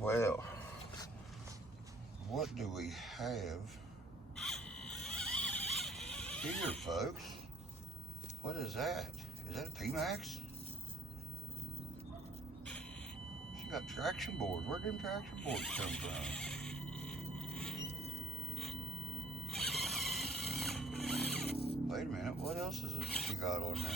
Well, what do we have here, folks? What is that? Is that a PIMAx? She got traction boards. Where'd them traction boards come from? Wait a minute, what else is it she got on there?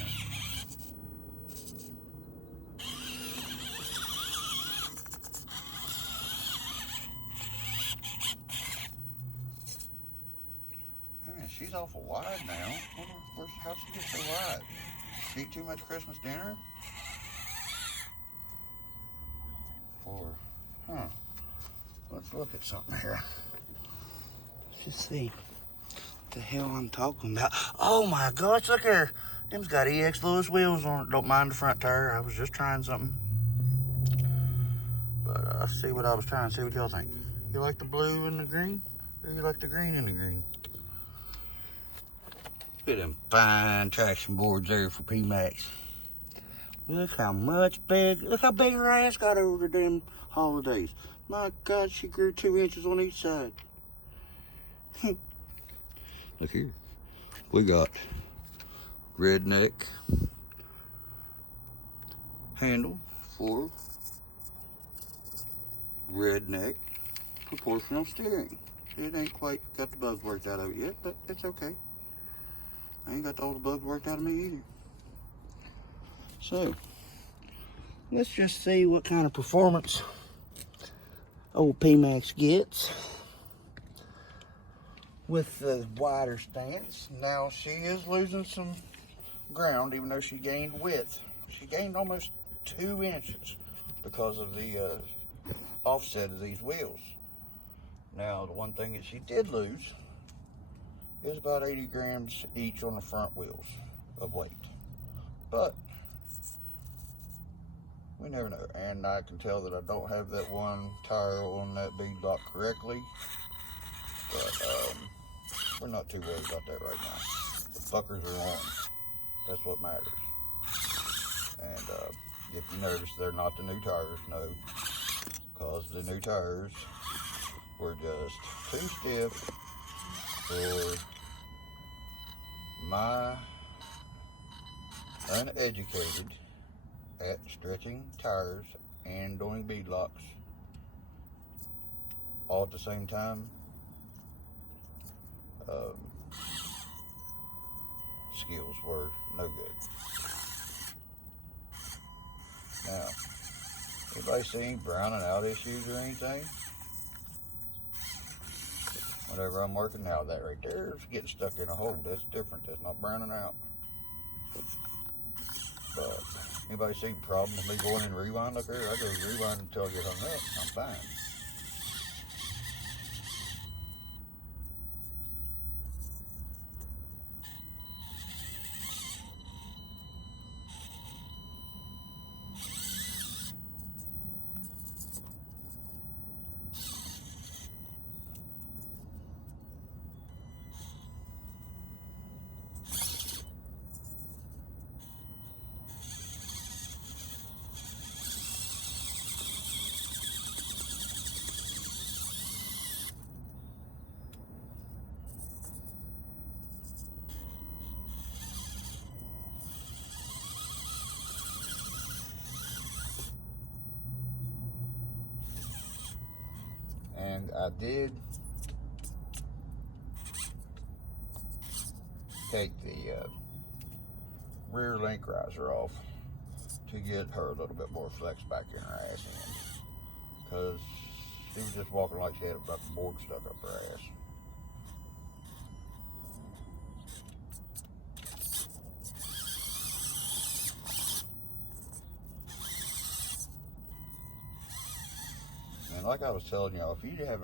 Man, she's awful wide now. How'd she get so wide? She eat too much Christmas dinner? Let's look at something here. Let's just see what the hell I'm talking about. Oh my gosh, look here. Them's got EX Lewis wheels on it. Don't mind the front tire. I was just trying something. But let's see what I was trying to see what y'all think. You like the blue and the green? Or you like the green and the green? Look at them fine traction boards there for PIMAx. Look how big her ass got over the damn holidays. My God, she grew 2 inches on each side. Look here. We got redneck handle for redneck proportional steering. It ain't quite got the bugs worked out of it yet, but it's okay. I ain't got all the bugs worked out of me either. So, let's just see what kind of performance old PIMAx gets with the wider stance. Now, she is losing some ground, even though she gained width. She gained almost 2 inches because of the offset of these wheels. Now, the one thing that she did lose is about 80 grams each on the front wheels of weight. But we never know. And I can tell that I don't have that one tire on that beadlock correctly. But we're not too worried about that right now. The fuckers are on. That's what matters. And if you notice, they're not the new tires, no. Because the new tires were just too stiff for my uneducated at stretching tires and doing beadlocks all at the same time. Skills were no good. Now, anybody see any browning out issues or anything? Whenever I'm working now, that right there is getting stuck in a hole. That's different. That's not browning out. But anybody see a problem with me going and rewind? Look here, I go rewind until I get hung up. I'm fine. And I did take the rear link riser off to get her a little bit more flex back in her ass end, because she was just walking like she had a fucking board stuck up her ass. And like I was telling y'all, if you haven't